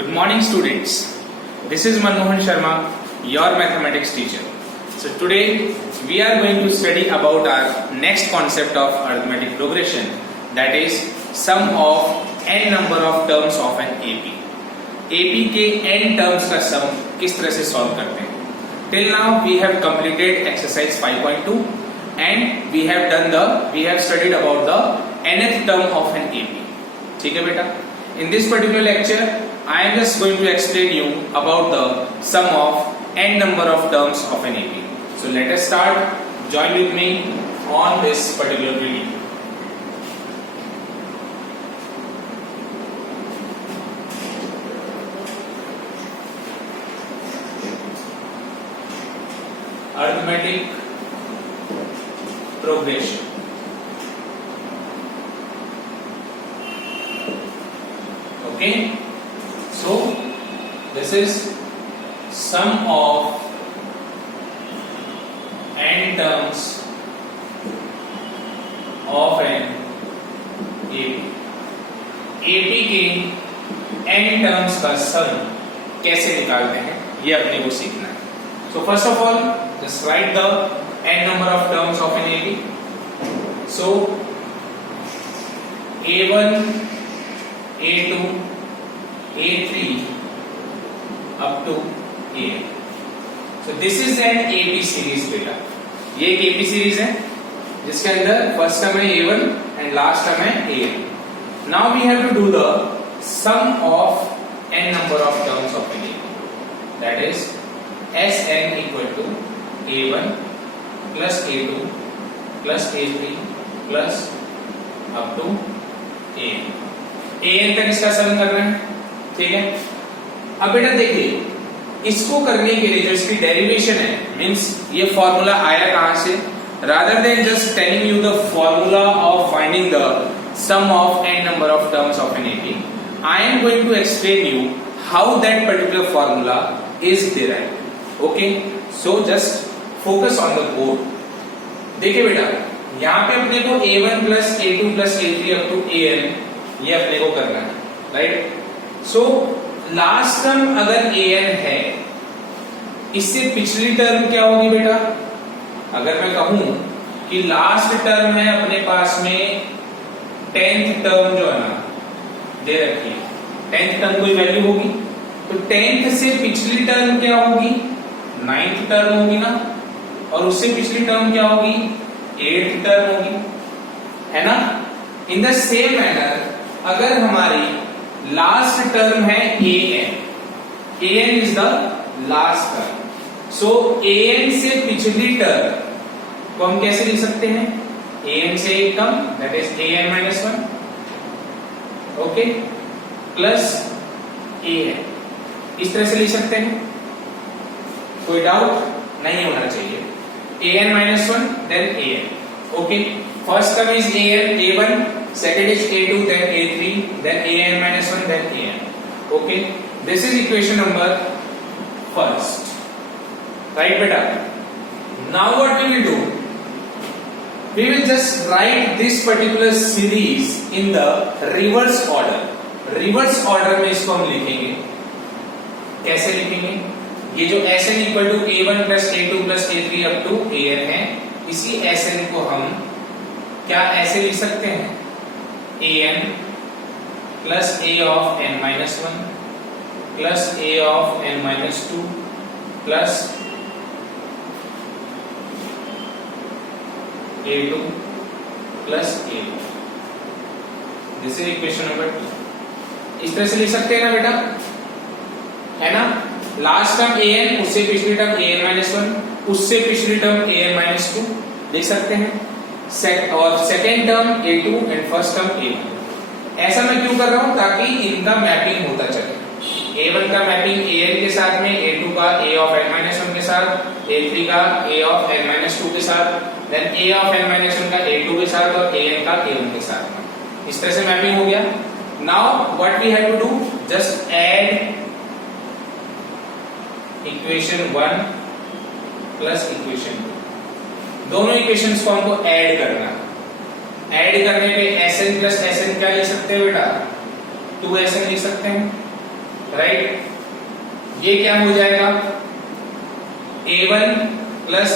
Good morning, students. This is Manmohan Sharma, your mathematics teacher. So today we are going to study about our next concept of arithmetic progression, that is sum of n number of terms of an AP. AP के n terms का sum किस तरह से solve करते हैं? Till now we have completed exercise 5.2 and we have studied about the nth term of an AP. ठीक है बेटा? In this particular lecture, I am just going to explain you about the sum of n number of terms of an AP. So let us start. Join with me on this particular video. Arithmetic progression. Okay, so this is sum of n terms of an AP. AP के n terms का sum कैसे निकालते हैं ये अपने को सीखना है. So first of all, just write the n number of terms of an AP. So A1, A2, A3 up to AN. So this is an AP series बेटा. ये एक AP series है जिसके अंदर फर्स्ट टर्म है A1 and last term है AN. Now we have to do the sum of n number of terms of an AP. That is Sn equal to A1 plus A2 plus A3 plus up to AN. AN तक इसका सम करना है. ठीक है. अब बेटा देखिए इसको करने के लिए जो इसकी डेरिवेशन है मींस ये फॉर्मूला आया कहां से, rather than just telling you the formula of finding the sum of n number of terms of N AP, I am going to explain you how that particular formula is derived. Okay, so just focus on the board. देखिए बेटा यहां पे अपने को A1 plus A2 plus A3 up to AN ये अपने को करना है, राइट. सो लास्ट टर्म अगर AN है, इससे पिछली टर्म क्या होगी बेटा? अगर मैं कहूं कि लास्ट टर्म है अपने पास में 10th टर्म जो है ना दे रखी है, 10th टर्म कोई वैल्यू होगी तो 10th से पिछली टर्म क्या होगी? 9th टर्म होगी ना, और उससे पिछली टर्म क्या होगी? 8th टर्म होगी, है ना. इन द सेम मैनर अगर हमारी लास्ट टर्म है AN is the last term. So AN से पिछली टर्म को हम कैसे लिख सकते हैं? AN से एक कम, that is AN minus 1, okay, plus AN. इस तरह से लिख सकते हैं. कोई डाउट नहीं होना चाहिए. AN minus 1 then AN. Okay, first term is A1, second is A2, then A3, then AN minus 1, then AN. Okay, this is equation number first, right beta? Now what we will do, we will just write this particular series in the reverse order. reverse order में इसको हम लिखेंगे. कैसे लिखेंगे? ये जो Sn equal to A1 plus A2 plus A3 up to AN है, इसी Sn को हम क्या ऐसे लिख सकते हैं? AN plus A of n minus 1 plus A of n minus 2 plus A2 plus A1. This is equation number 2. इस तरह से लिख सकते हैं ना बेटा, है ना. लास्ट टर्म AN, उससे पिछली टर्म AN minus 1, उससे पिछली टर्म AN minus 2 लिख सकते हैं. और second term A2 and first term A1. ऐसा मैं क्यों कर रहा हूं? ताकि इनका मैपिंग होता चले. A1 का मैपिंग AN के साथ में, A2 का A of n minus 1 के साथ, A3 का A of n minus 2 के साथ, then A of n minus 1 का A2 के साथ और AN का A1 के साथ में. इस तरह से मैपिंग हो गया. Now what we have to do, just add equation 1 plus equation 2. दोनों इक्वेशंस को हमको ऐड करना. ऐड करने पे Sn प्लस Sn क्या लिख सकते हो बेटा? 2Sn लिख सकते हैं, राइट, ये क्या हो जाएगा a1 प्लस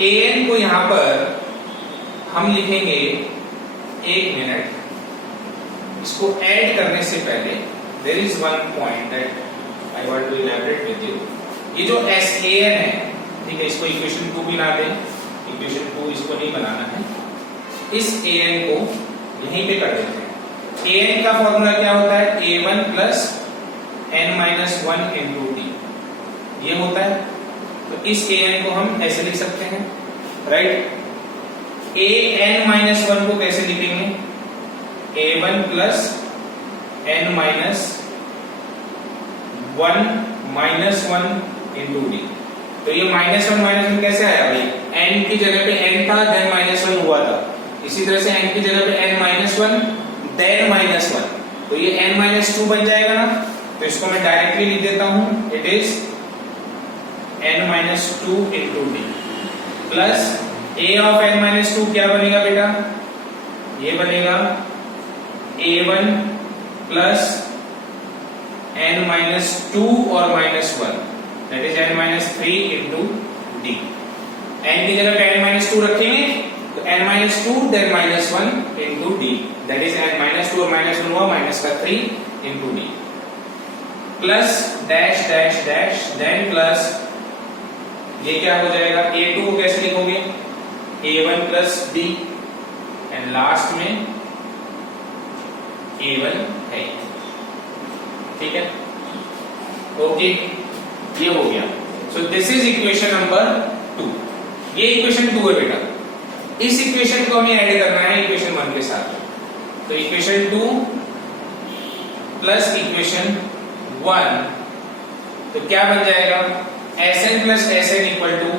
an को यहां पर हम लिखेंगे, एक मिनट, इसको ऐड करने से पहले there is one point that I want to elaborate with you. ये जो SAN है, ठीक है, इसको इक्वेशन 2 भी ना दें, इक्वेशन 2 इसको नहीं बनाना है, इस an को यहीं पे कर देते हैं। an का फॉर्मूला क्या होता है, a1 plus n-1 into d, ये होता है। तो इस an को हम ऐसे लिख सकते हैं, राइट। an-1 को कैसे लिखेंगे, a1 plus n-1 into d। तो ये -1 कैसे आया भाई, n की जगह पे n था, देन -1 हुआ था, इसी तरह से n की जगह पे n-1 देन -1, तो ये n-2 बन जाएगा ना। तो इसको मैं डायरेक्टली लिख देता हूं, it is n-2 into d plus a of n-2 क्या बनेगा बेटा, ये बनेगा a1 प्लस n-2 और -1 that is n-3 into d। n की जगह पे n-2 रखेंगे तो n-2 then -1 into d, that is n-2 और -1 हुआ -3 into d, plus dash dash dash, then plus ये क्या हो जाएगा, a2 को कैसे लिखोगे, a1 plus d, and last में a1 है, ठीक है, ओके, ये हो गया। So this is equation number 2, ये इक्वेशन 2 है बेटा। इस इक्वेशन को हमें ऐड करना है इक्वेशन 1 के साथ, तो इक्वेशन 2 प्लस इक्वेशन 1, तो क्या बन जाएगा, Sn plus Sn equal to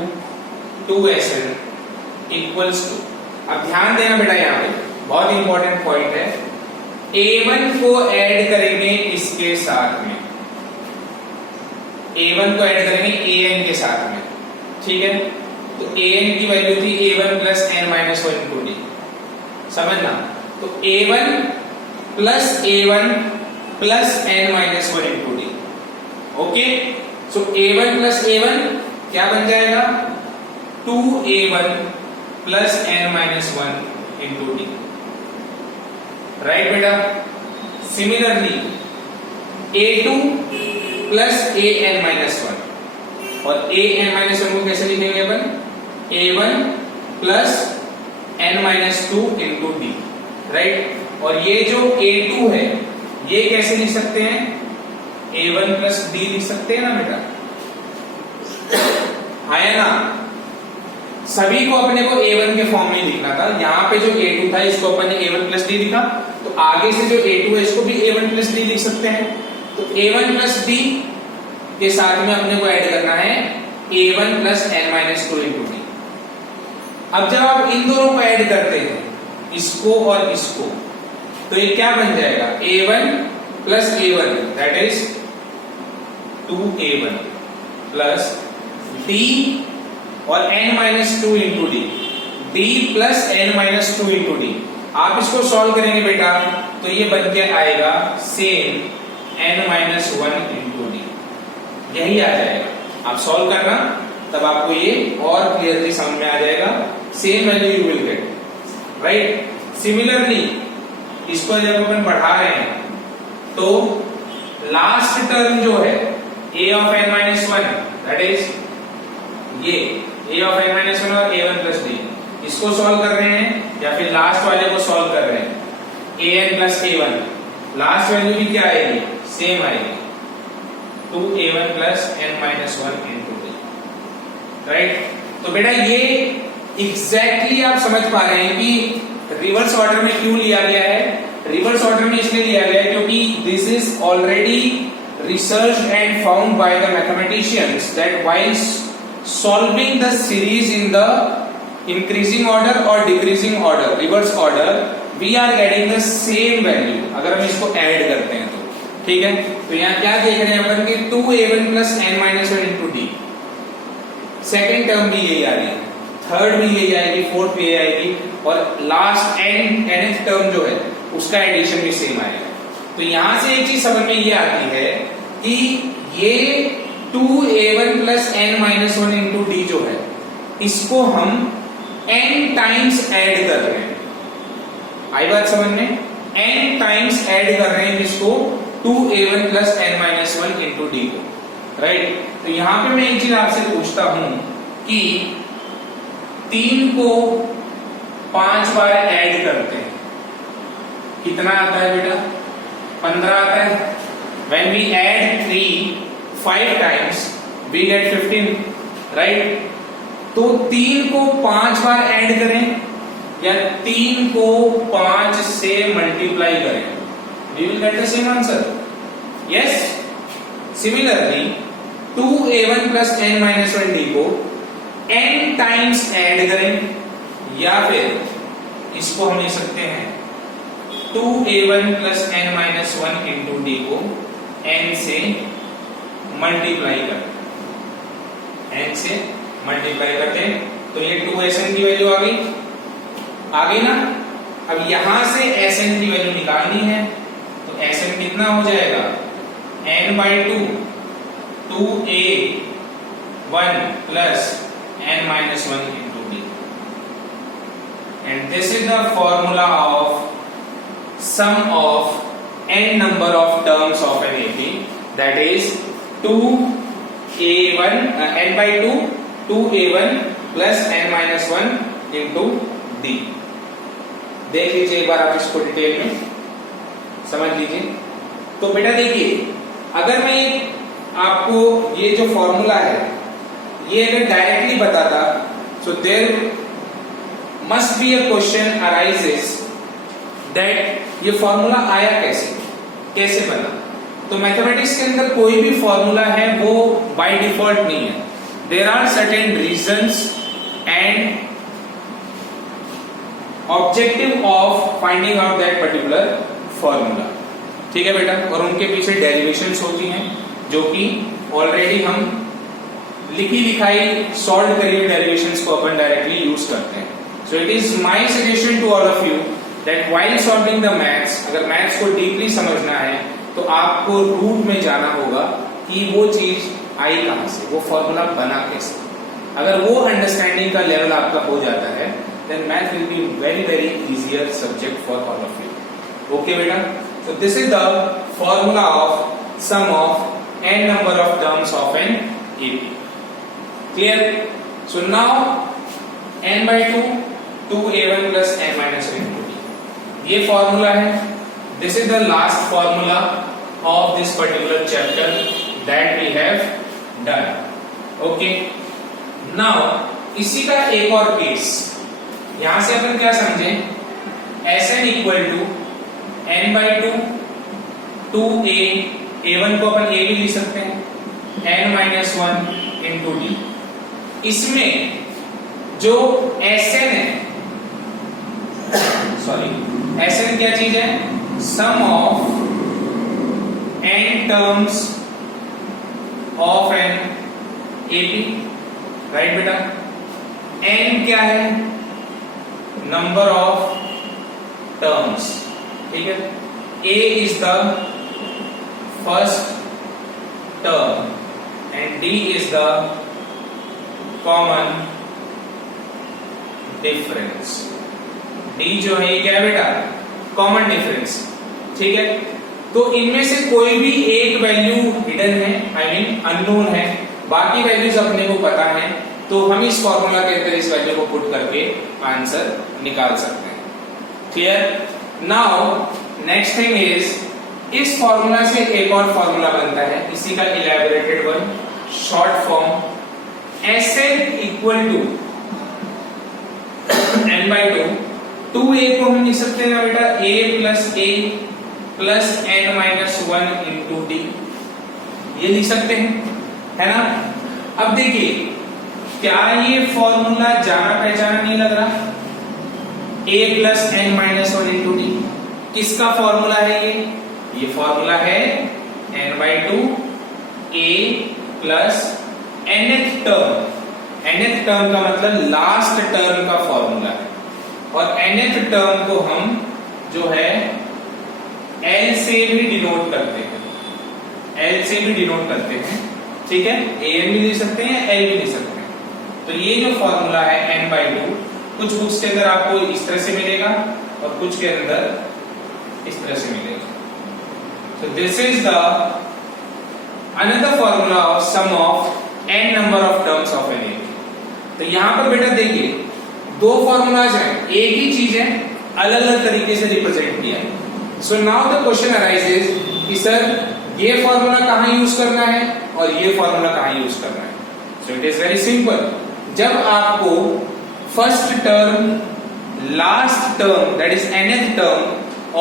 2Sn equals to, अब ध्यान देना बेटा, यहाँ पे बहुत इंपॉर्टेंट पॉइंट है, a1 को ऐड करेंगे इसके साथ में, a1 को ऐड करेंगे an के साथ में, ठीक है। तो an की वैल्यू थी a1 plus n-1 into d, समझना। तो a1 plus n-1 into d, okay. So a1 plus a1 क्या बन जाएगा, 2a1 plus n-1 into d, right बेटा। सिमिलरली a2 प्लस an-1, और an-1 को कैसे लिखेंगे अपन, a1 plus n-2 into d, right. और ये जो a2 है ये कैसे लिख सकते हैं, a1 प्लस d लिख सकते हैं ना बेटा, है ना। सभी को अपने को a1 के फॉर्म में लिखना था, यहाँ पे जो a2 था इसको अपन ने a1 प्लस d लिखा, तो आगे से जो a2 है इसको भी a1 प्लस d लिख सकते हैं। तो a1 प्लस d के साथ में अपने को ऐड करना है a1 plus n-2 into d। अब जब आप इन दोनों को ऐड करते हैं, इसको और इसको, तो ये क्या बन जाएगा, a1 plus a1 that is 2a1 plus d और n-2 into d plus n-2 into d। आप इसको सॉल्व करेंगे बेटा तो ये बन के आएगा सेम n-1 इंटू d, यही आ जाएगा। आप सॉल्व करना तब आपको ये और क्लियरली समझ में आ जाएगा, same value you will get, right. Similarly इसको जब अपन बढ़ा रहे हैं तो लास्ट टर्म जो है a of n-1 that is ये a ऑफ n-1 और a1 प्लस d, इसको सॉल्व कर रहे हैं या फिर लास्ट वाले को सॉल्व कर रहे हैं an plus a1, last value भी क्या आएगी, सेम आएगी 2a1 plus n-1 into d, right. तो बेटा ये एग्जैक्टली आप समझ पा रहे हैं कि रिवर्स ऑर्डर में क्यों लिया गया है। रिवर्स ऑर्डर में इसलिए लिया गया है क्योंकि this is already researched and found by the mathematicians that while solving the series in the increasing order or decreasing order, reverse order, we are getting the same value अगर हम इसको add करते हैं तो, ठीक है। तो यहाँ क्या देख रहे हैं अपन कि 2a1 plus n-1 into d, second term भी यही आ रही है, थर्ड भी यही आएगी, फोर्थ भी यही आएगी, और लास्ट nth टर्म जो है उसका एडिशन भी सेम आएगा, तो यहां से एक चीज समझ में ये आती है कि ये 2a1 plus n minus 1 into D जो है इसको हम n टाइम्स ऐड कर रहे हैं। आई बात समझ में? n टाइम्स ऐड कर रहे हैं इसको 2a1 plus n minus 1 into D को, राइट। तो यहां पे मैं एक चीज आपसे पूछता हूं कि 3 को 5 बार ऐड करते हैं, कितना आता है बेटा? 15 आता है। When we add 3 5 times we get 15, right? तो 3 को 5 बार ऐड करें या 3 को 5 से मल्टीप्लाई करें, we will get the same answer. Yes? Similarly, 2a1 plus n minus 1d को n टाइम्स ऐड करें या फिर इसको हम लिख सकते हैं 2a1 plus n minus 1 into d को n से मल्टीप्लाई करते हैं, n से मल्टीप्लाई करते हैं तो ये 2sn की वैल्यू आ गई ना। अब यहां से sn की वैल्यू निकालनी है तो sn कितना हो जाएगा? n by 2 2a1 plus n minus 1 into d, and this is the formula of sum of n number of terms of an AP, that is 2a1 n by 2 2a1 plus n minus 1 into d। देख लीजिए एक बार आप इसको detail में समझ लीजिए। तो बेटा देखिए, अगर मैं आपको ये जो फॉर्मूला है ये अगर डायरेक्टली बताता so there must be a question arises that ये फॉर्मूला आया कैसे बना। तो मैथमेटिक्स के अंदर कोई भी फॉर्मूला है वो बाय डिफॉल्ट नहीं है, there are certain reasons and objective of finding out that particular formula, ठीक है बेटा। और उनके पीछे डेरिवेशंस होती हैं जो कि ऑलरेडी हम लिखी लिखाई सॉल्व करी हुई डेरिवेशंस को अपन डायरेक्टली यूज करते हैं। So it is my suggestion to all of you that while solving the maths, अगर मैथ्स को डीपली समझना है तो आपको रूट में जाना होगा कि वो चीज आई कहां से, वो फॉर्मूला बना कैसे। अगर वो अंडरस्टैंडिंग का लेवल आपका हो जाता है then math will be very easier subject for all of you. Okay beta, so this is the formula of sum of n number of terms of an AP. Clear? So now n by 2 2a1 plus n minus 1 into d, ये formula है। This is the last formula of this particular chapter that we have done. Okay, now इसी का एक और case, यहां से अपन क्या समझे, Sn equal to n by 2 2a, a1 को अपन a भी लिख सकते हैं, n minus 1 into d। इसमें जो Sn है, सॉरी Sn क्या चीज है? Sum of n terms of N AP, right बेटा। n क्या है? नंबर ऑफ टर्म्स, ठीक है। a is the first term and d is the common difference. d जो है ये क्या है बेटा? कॉमन डिफरेंस, ठीक है। तो इनमें से कोई भी एक वैल्यू हिडन है, आई मीन अननोन है, बाकी वैल्यूज अपने को पता है, तो हम इस फॉर्मूला के अंदर इस वैल्यू को पुट करके आंसर निकाल सकते हैं। Clear? Now next thing is, इस फॉर्मूला से एक और फॉर्मूला बनता है, इसी का elaborated one, short form Sn equal to n by 2 2a को हम लिख सकते हैं ना बेटा, a plus n minus 1 into d, ये लिख सकते हैं, है ना। अब देखिए, क्या ये फॉर्मूला जाना पहचाना नहीं लग रहा? a plus n minus 1 into D, किसका फॉर्मूला है ये फॉर्मूला है n by 2 a plus nth term, nth term का मतलब लास्ट टर्म का फॉर्मूला है, और nth टर्म को हम जो है एल से भी डिनोट करते हैं, एल से भी डिनोट करते हैं, ठीक है, एन भी ले सकते हैं, एल भी ले सकते हैं। तो ये जो फॉर्मूला है n/2 कुछ बुक्स के अंदर आपको इस तरह से मिलेगा और कुछ के अंदर इस तरह से मिलेगा। So this is the another formula of sum of n number of terms of an AP। तो यहाँ पर बेटा देखिए दो फॉर्मूलाज हैं, एक ही चीज है, अलग अलग तरीके से रिप्रेजेंट किया है। So now the question arises कि सर ये फॉर्मूला कहाँ यूज करना है और ये फॉर्मूला कहाँ यूज करना है। So it is very simple, जब आपको first term, last term that is nth term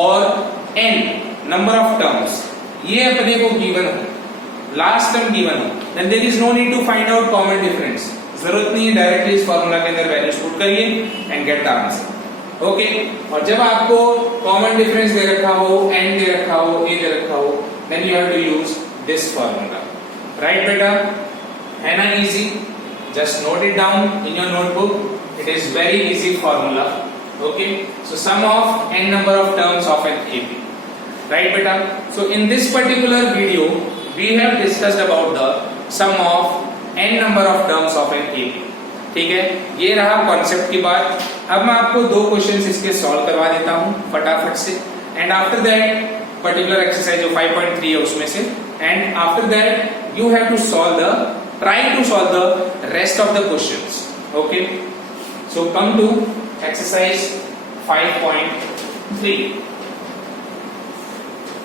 और n नंबर ऑफ टर्म्स ये अपने को गिवन हो, लास्ट टर्म गिवन हो, then there is no need to find out common difference. जरूरत नहीं है डायरेक्टली इस फॉर्मूला के अंदर वैल्यूज पुट करिए and get the answer. Okay, और जब आपको कॉमन डिफरेंस दे रखा हो, n दे रखा हो, a दे रखा हो, then you have to use this formula. Right बेटा, है ना easy? Just note it down in your notebook, it is very easy formula. Okay, so sum of n number of terms of N AP। Right beta? So in this particular video we have discussed about the sum of n number of terms of an AP। ठीक है, ये रहा concept की बात। अब मैं आपको दो क्वेश्चंस इसके सॉल्व करवा देता हूँ फटाफट से, and after that particular exercise जो 5.3 है उसमें से, and after that you have to solve the, try to solve the rest of the questions. Okay, so come to exercise 5.3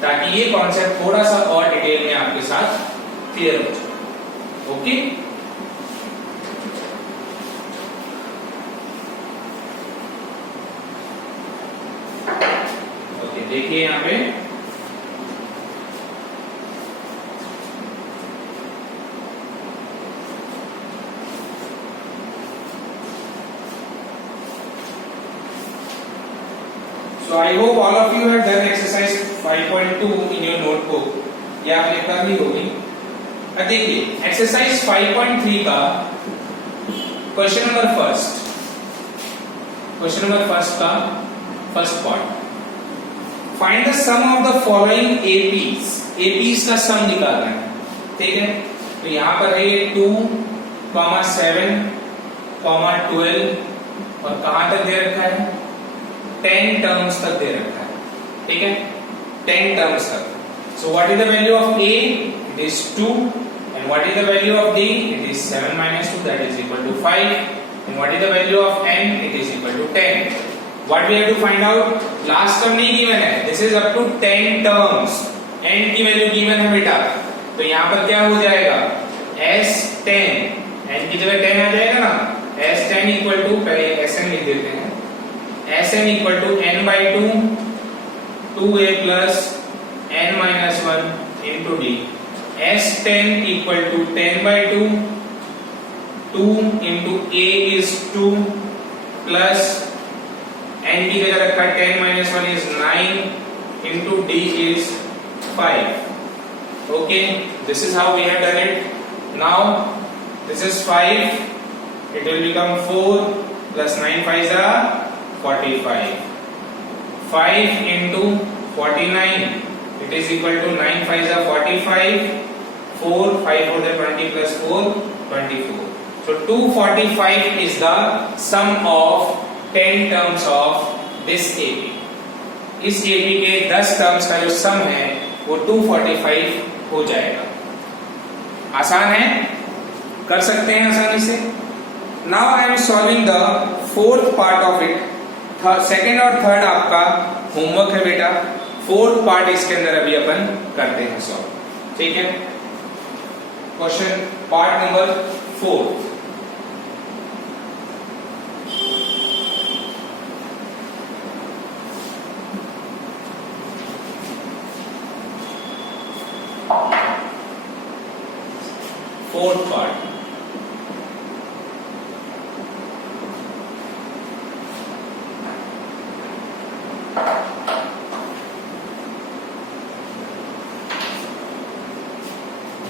ताकि ये कॉन्सेप्ट थोड़ा सा और डिटेल में आपके साथ क्लियर हो जाए। ओके, ओके, देखिए यहां पे So I hope all of you have done exercise 5.2 in your notebook। ये आपने कर ली होगी। अब देखिए एक्सरसाइज 5.3 का क्वेश्चन नंबर फर्स्ट का first part, find the sum of the following APs. APs का सम निकालना है, ठीक है। तो यहाँ पर है 2, 7, 12 और कहां तक दे रखा है, 10 टर्म्स तक दे रखा है, ठीक है, 10 टर्म्स तक। So what is the value of A? It is 2. And what is the value of D? It is 7 minus 2, that is equal to 5. And what is the value of N? It is equal to 10. What we have to find out? Last term नहीं given है, this is up to 10 terms. N की value given है बेटा, तो यहाँ पर क्या हो जाएगा, S10, N की जगह 10 आ जाएगा ना, S10 equal to, पहले Sn लिख देते हैं, Sn equal to n/2 2a plus n minus 1 into d। S10 equal to 10/2 2 into a is 2 plus n की जगह रखा 10 minus 1 is 9 into d is 5। Okay, this is how we have done it। Now this is 5, it will become 4 plus 9 5s are 45, 5 into 49, it is equal to 9 5s are 45, 4 5 4 the 20 plus 4 24। So 245 is the sum of 10 terms of this AP। इस AP के 10 terms का जो sum है वो 245 हो जाएगा। आसान है, कर सकते हैं आसानी से। Now I am solving the fourth part of it। Second और थर्ड आपका होमवर्क है बेटा, फोर्थ पार्ट इसके अंदर अभी अपन करते हैं सॉल्व, ठीक है। Question part number 4। Fourth part,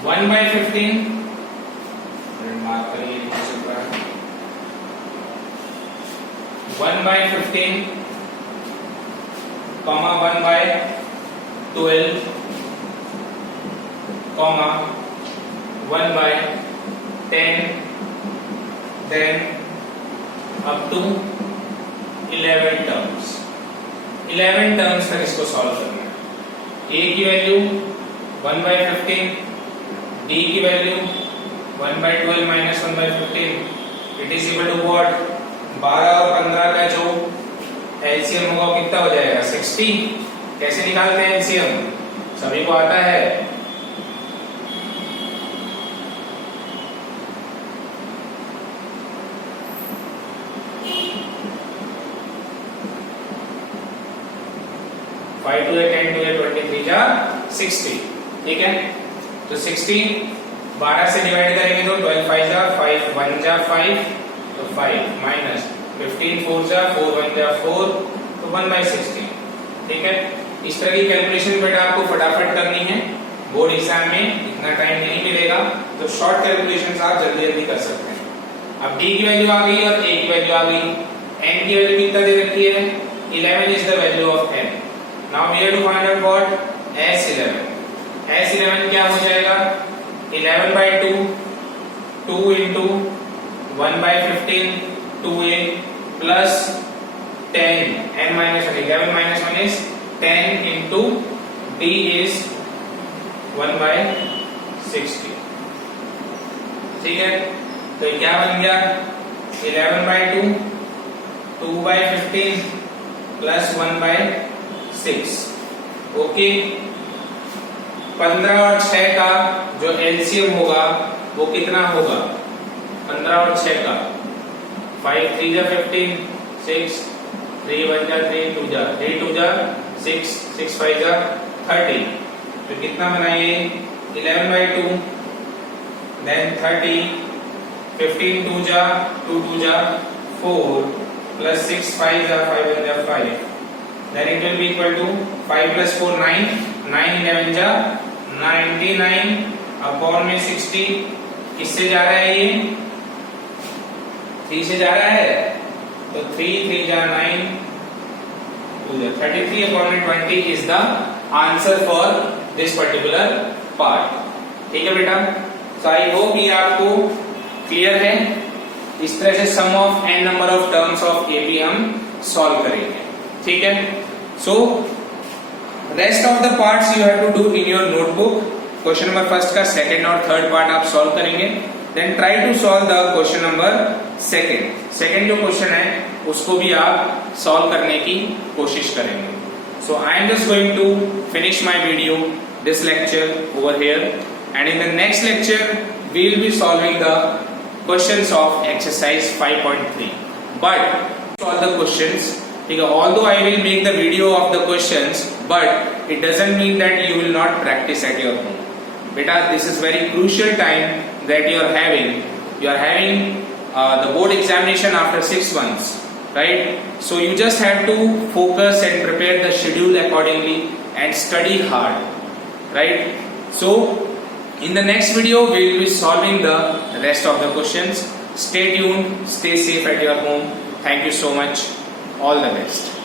one by 15 mark करिए, 1/15 comma 1/15 12 comma 1 by 10 then up to 11 terms 11 terms तक इसको सॉल्व करना है। a की वैल्यू 1 by 15, d की value 1 by 12 minus 1 by 15 it is equal to what 12 और 15 का जो एलसीएम होगा वो कितना हो जाएगा 60। कैसे निकालते हैं एलसीएम सभी को आता है। फाइव टू 10 टू 23 जा 60। ठीक है तो 60 12 से डिवाइड करेंगे तो 12 5 जा 5 1 जा 5 तो 5 माइनस 15 4 जा 4 1 जा 4 तो 1 by 60। ठीक है इस तरह की कैलकुलेशन बेटा आपको फटाफट करनी है, बोर्ड एग्जाम में इतना टाइम नहीं मिलेगा तो शॉर्ट कैलकुलेशंस आप जल्दी जल्दी कर सकते हैं। अब d की वैल्यू आ गई और a की वैल्यू आ गई, n की वैल्यू कितना दे रखी है 11 is the value of n। Now we have to find out what S11. S11 क्या हो जाएगा 11 by 2 2 into 1 by 15 2a plus 10 n minus 1 11 minus 1 is 10 into d is 1 by 60। ठीक है तो ये क्या बन गया 11 by 2 2 by 15 plus 1 by 6। Okay 15 और 6 का जो एलसीएम होगा वो कितना होगा 15 और 6 का 5 3 जा 15 6 3 1 जा 3 2 जा 3 2 जा 6 6 5 जा 30 तो कितना बनाइए 11 by 2 then 30 15 2 जा 2 2 जा 4 plus 6 5 जा 5 1 जा 5 then it will be equal to 5 plus 4 9 9 11 जा 99 अपॉन में 60 किससे जा रहा है ये 3 से जा रहा है तो 3 3 जा 9 2 जा 33 अपॉन में 20 is the answer for this particular part। ठीक है बेटा so I hope ये आपको क्लियर है। इस तरह से sum of n number of terms of AP हम सॉल्व करेंगे। ठीक है so rest of the parts you have to do in your notebook. Question number first का सेकंड और थर्ड पार्ट आप सॉल्व करेंगे, then try to solve the question number second जो question है उसको भी आप सॉल्व करने की कोशिश करेंगे। So I am just going to finish my video this lecture over here and in the next lecture we will be solving the questions of exercise 5.3 but solve the questions. ठीक है although I will make the video of the questions but it doesn't mean that you will not practice at your home beta। this is very crucial time that you are having the board examination after 6 months, right? So you just have to focus and prepare the schedule accordingly and study hard, right? So in the next video we will be solving the rest of the questions. Stay tuned, stay safe at your home. Thank you so much. All the best.